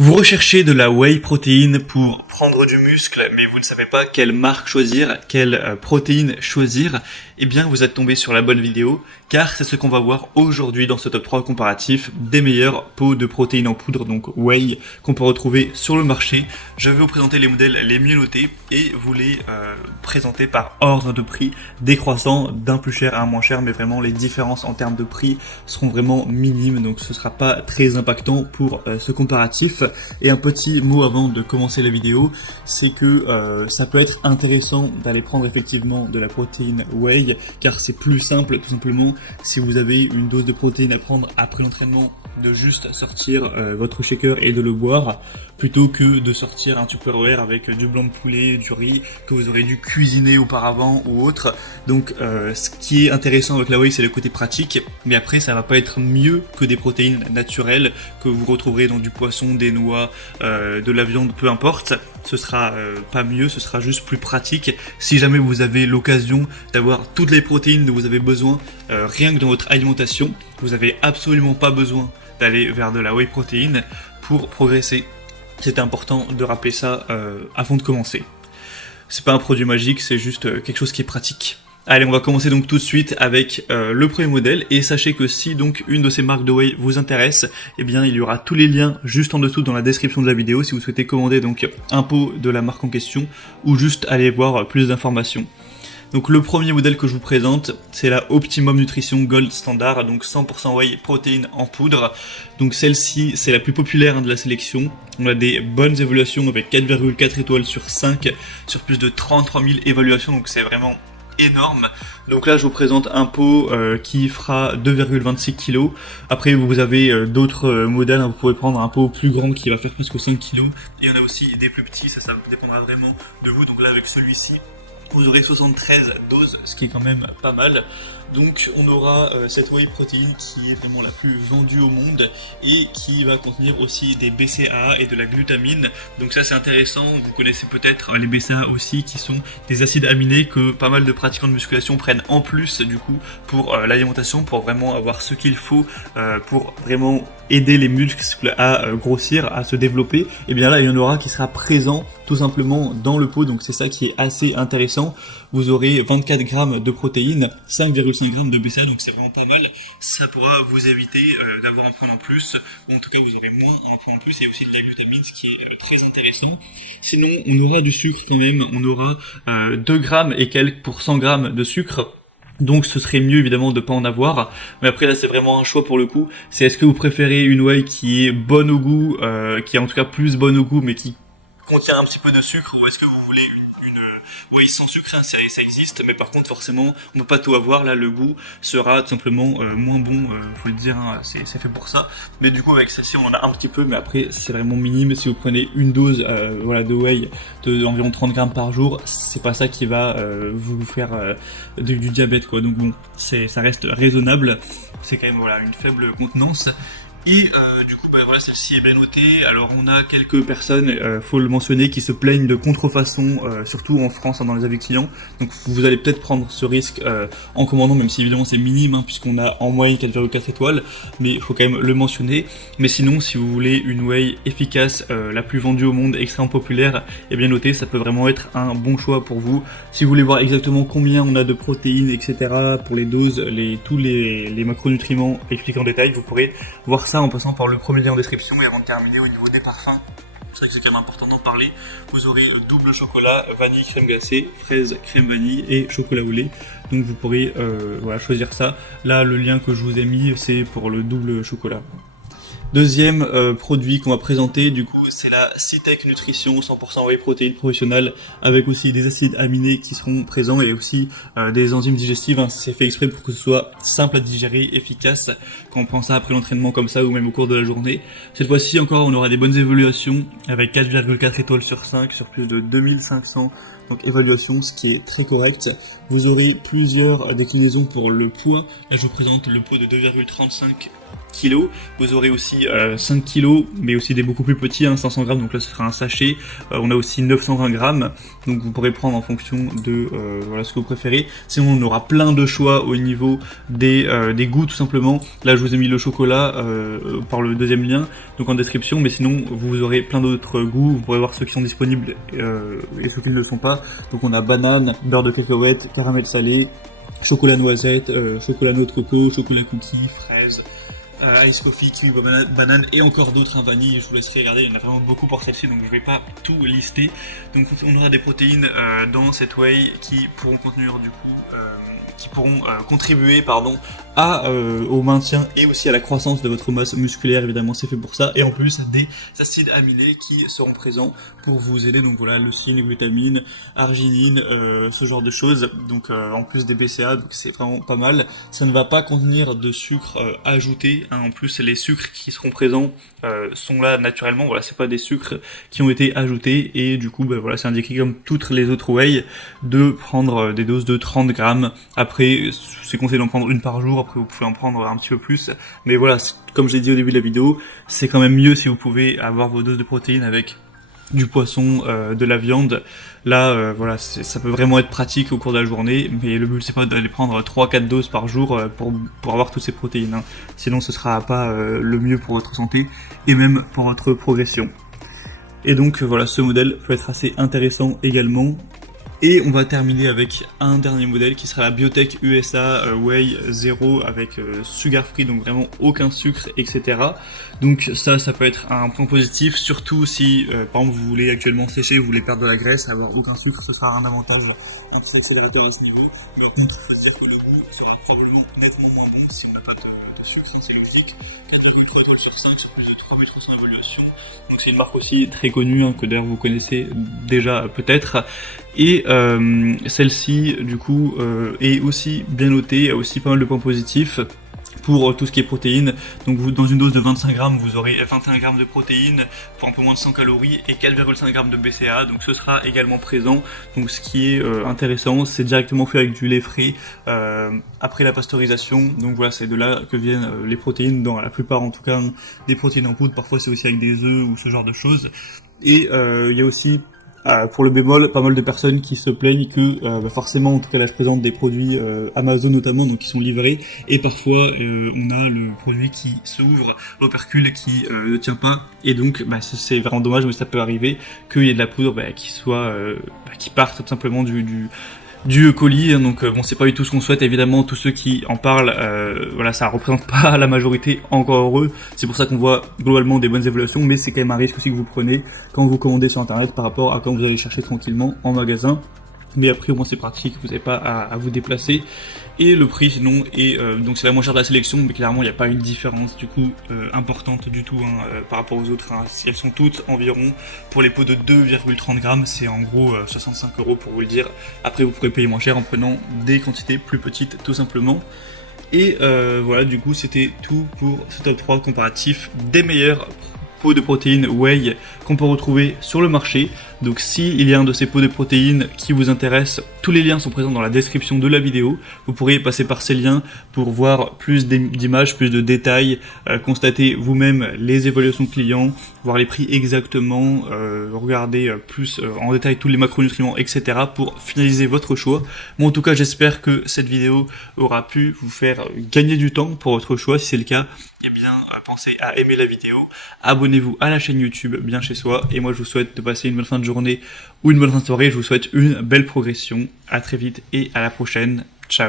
Vous recherchez de la whey protéine pour prendre du muscle, mais vous ne savez pas quelle marque choisir, quelle protéine choisir, eh bien vous êtes tombé sur la bonne vidéo, car c'est ce qu'on va voir aujourd'hui dans ce top 3 comparatif des meilleurs pots de protéines en poudre, donc whey, qu'on peut retrouver sur le marché. Je vais vous présenter les modèles les mieux notés et vous les présenter par ordre de prix, décroissant d'un plus cher à un moins cher, mais vraiment les différences en termes de prix seront vraiment minimes, donc ce sera pas très impactant pour ce comparatif. Et un petit mot avant de commencer la vidéo, c'est que ça peut être intéressant d'aller prendre effectivement de la protéine whey, car c'est plus simple tout simplement si vous avez une dose de protéine à prendre après l'entraînement, de juste sortir votre shaker et de le boire, plutôt que de sortir un Tupperware avec du blanc de poulet, du riz que vous aurez dû cuisiner auparavant ou autre. Donc ce qui est intéressant avec la whey, c'est le côté pratique, mais après ça va pas être mieux que des protéines naturelles que vous retrouverez dans du poisson, des noix, de la viande, peu importe. Ce sera pas mieux, ce sera juste plus pratique. Si jamais vous avez l'occasion d'avoir toutes les protéines dont vous avez besoin rien que dans votre alimentation, vous avez absolument pas besoin d'aller vers de la whey protéine pour progresser. C'est important de rappeler ça avant de commencer. C'est pas un produit magique, c'est juste quelque chose qui est pratique. Allez, on va commencer donc tout de suite avec le premier modèle, et sachez que si donc une de ces marques de whey vous intéresse, eh bien il y aura tous les liens juste en dessous dans la description de la vidéo si vous souhaitez commander donc un pot de la marque en question ou juste aller voir plus d'informations. Donc le premier modèle que je vous présente, c'est la Optimum Nutrition Gold Standard, donc 100% whey protéine en poudre. Donc celle-ci, c'est la plus populaire de la sélection. On a des bonnes évaluations avec 4,4 étoiles sur 5, sur plus de 33 000 évaluations, donc c'est vraiment énorme. Donc là je vous présente un pot qui fera 2,26 kg. Après vous avez d'autres modèles, hein. Vous pouvez prendre un pot plus grand qui va faire presque 5 kg. Et il y en a aussi des plus petits, ça dépendra vraiment de vous. Donc là avec celui-ci, vous aurez 73 doses, ce qui est quand même pas mal. Donc on aura cette whey protéine qui est vraiment la plus vendue au monde et qui va contenir aussi des BCAA et de la glutamine. Donc ça c'est intéressant, vous connaissez peut-être les BCAA aussi, qui sont des acides aminés que pas mal de pratiquants de musculation prennent en plus du coup pour l'alimentation, pour vraiment avoir ce qu'il faut pour vraiment aider les muscles à grossir, à se développer. Et bien là il y en aura qui sera présent tout simplement dans le pot, donc c'est ça qui est assez intéressant. Vous aurez 24 grammes de protéines, 5,5 grammes de BCAA, donc c'est vraiment pas mal. Ça pourra vous éviter d'avoir un point en plus, ou en tout cas vous aurez moins un point en plus, et aussi de la glutamine, ce qui est très intéressant. Sinon on aura du sucre quand même, on aura 2 grammes et quelques pour 100 grammes de sucre. Donc ce serait mieux évidemment de pas en avoir, mais après là c'est vraiment un choix pour le coup. C'est est-ce que vous préférez une whey qui est bonne au goût, qui est en tout cas plus bonne au goût, mais qui contient un petit peu de sucre, ou est-ce que vous voulez une whey sans sucre? Ça existe, mais par contre forcément on peut pas tout avoir. Là le goût sera tout simplement moins bon, faut le dire, hein, c'est fait pour ça. Mais du coup avec celle-ci on en a un petit peu, mais après c'est vraiment minime. Si vous prenez une dose voilà, de whey d'environ 30 grammes par jour, c'est pas ça qui va vous faire du diabète quoi. Donc bon, ça reste raisonnable, c'est quand même voilà une faible contenance. Et du coup voilà, celle-ci est bien notée. Alors on a quelques personnes, faut le mentionner, qui se plaignent de contrefaçon, surtout en France, hein, dans les avis clients. Donc vous allez peut-être prendre ce risque en commandant, même si évidemment c'est minime, hein, puisqu'on a en moyenne 4,4 étoiles, mais il faut quand même le mentionner. Mais sinon, si vous voulez une whey efficace, la plus vendue au monde, extrêmement populaire et bien notée, ça peut vraiment être un bon choix pour vous. Si vous voulez voir exactement combien on a de protéines, etc., pour les doses, tous les macronutriments expliqués en détail, vous pourrez voir ça en passant par le premier lien en description. Et avant de terminer, au niveau des parfums, c'est vrai que c'est quand même important d'en parler. Vous aurez double chocolat, vanille, crème glacée, fraise, crème vanille et chocolat au lait. Donc vous pourrez voilà, choisir ça. Là, le lien que je vous ai mis, c'est pour le double chocolat. Deuxième produit qu'on va présenter, du coup, c'est la Cytec Nutrition 100% whey protéine professionnelle, avec aussi des acides aminés qui seront présents et aussi des enzymes digestives, hein. C'est fait exprès pour que ce soit simple à digérer, efficace, quand on prend ça après l'entraînement comme ça ou même au cours de la journée. Cette fois-ci encore, on aura des bonnes évaluations avec 4,4 étoiles sur 5, sur plus de 2500 donc évaluation, ce qui est très correct. Vous aurez plusieurs déclinaisons pour le poids. Là je vous présente le pot de 2,35 kilos. Vous aurez aussi 5 kilos, mais aussi des beaucoup plus petits, 500 grammes, donc là ce sera un sachet. On a aussi 920 grammes, donc vous pourrez prendre en fonction de voilà ce que vous préférez. Sinon on aura plein de choix au niveau des goûts tout simplement. Là je vous ai mis le chocolat par le deuxième lien, donc en description, mais sinon vous aurez plein d'autres goûts. Vous pourrez voir ceux qui sont disponibles et ceux qui ne le sont pas. Donc on a banane, beurre de cacahuète, caramel salé, chocolat noisette, chocolat noix de coco, chocolat cookie, fraise, ice coffee, kiwi, banane et encore d'autres, vanille. Je vous laisserai regarder, il y en a vraiment beaucoup pour celle-ci, donc je vais pas tout lister. Donc on aura des protéines dans cette whey qui pourront contenir du coup contribuer au maintien et aussi à la croissance de votre masse musculaire. Évidemment c'est fait pour ça, et en plus des acides aminés qui seront présents pour vous aider. Donc voilà, leucine, glutamine, arginine, ce genre de choses, donc en plus des BCA, donc c'est vraiment pas mal. Ça ne va pas contenir de sucre ajouté, en plus les sucres qui seront présents sont là naturellement, voilà, c'est pas des sucres qui ont été ajoutés, et du coup voilà, c'est indiqué comme toutes les autres whey de prendre des doses de 30 grammes. Après c'est conseillé d'en prendre une par jour, après vous pouvez en prendre un petit peu plus, mais voilà, comme j'ai dit au début de la vidéo, c'est quand même mieux si vous pouvez avoir vos doses de protéines avec du poisson, de la viande. Là voilà, ça peut vraiment être pratique au cours de la journée, mais le but c'est pas d'aller prendre 3-4 doses par jour pour avoir toutes ces protéines, sinon ce sera pas le mieux pour votre santé et même pour votre progression. Et donc voilà, ce modèle peut être assez intéressant également. Et on va terminer avec un dernier modèle qui sera la Biotech USA Whey 0 avec sugar free, donc vraiment aucun sucre, etc. Donc ça peut être un point positif, surtout si par exemple vous voulez actuellement sécher, vous voulez perdre de la graisse, avoir aucun sucre, ce sera un avantage, un petit accélérateur à ce niveau. Mais par contre, il faut dire que le goût sera probablement nettement moins bon si on n'a pas de sucre cellulosique. 4,3 étoiles sur 5 sur plus de 3300 évaluations. Donc c'est une marque aussi très connue, que d'ailleurs vous connaissez déjà peut-être. Et celle-ci du coup est aussi bien notée, a aussi pas mal de points positifs pour tout ce qui est protéines. Donc vous, dans une dose de 25 grammes, vous aurez 21 grammes de protéines pour un peu moins de 100 calories et 4,5 grammes de BCA, donc ce sera également présent. Donc ce qui est intéressant, c'est directement fait avec du lait frais après la pasteurisation. Donc voilà, c'est de là que viennent les protéines, dans la plupart en tout cas, des protéines en poudre. Parfois c'est aussi avec des œufs ou ce genre de choses. Et il y a aussi pour le bémol, pas mal de personnes qui se plaignent que forcément, en tout cas là je présente des produits Amazon notamment, donc qui sont livrés, et parfois on a le produit qui s'ouvre, l'opercule qui ne tient pas, et donc c'est vraiment dommage, mais ça peut arriver qu'il y ait de la poudre qui parte tout simplement du colis. Donc bon, c'est pas du tout ce qu'on souhaite, évidemment. Tous ceux qui en parlent, voilà, ça représente pas la majorité, encore heureux. C'est pour ça qu'on voit globalement des bonnes évaluations, mais c'est quand même un risque aussi que vous prenez quand vous commandez sur internet par rapport à quand vous allez chercher tranquillement en magasin. Mais après au moins c'est pratique, vous n'avez pas à vous déplacer. Et le prix sinon est donc c'est la moins chère de la sélection, mais clairement il n'y a pas une différence du coup importante du tout par rapport aux autres. Elles sont toutes environ, pour les pots de 2,30 grammes, c'est en gros 65 € pour vous le dire. Après vous pourrez payer moins cher en prenant des quantités plus petites tout simplement. Et voilà, du coup c'était tout pour ce top 3 comparatif des meilleurs pots de protéines whey qu'on peut retrouver sur le marché. Donc s'il y a un de ces pots de protéines qui vous intéresse, tous les liens sont présents dans la description de la vidéo. Vous pourrez passer par ces liens pour voir plus d'images, plus de détails, constater vous-même les évaluations clients, voir les prix exactement, regarder plus en détail tous les macronutriments, etc. pour finaliser votre choix. Moi en tout cas j'espère que cette vidéo aura pu vous faire gagner du temps pour votre choix. Si c'est le cas, eh bien pensez à aimer la vidéo, abonnez-vous à la chaîne YouTube Bien Chez Soi, et moi je vous souhaite de passer une bonne fin de journée ou une bonne fin de soirée. Je vous souhaite une belle progression. À très vite et à la prochaine.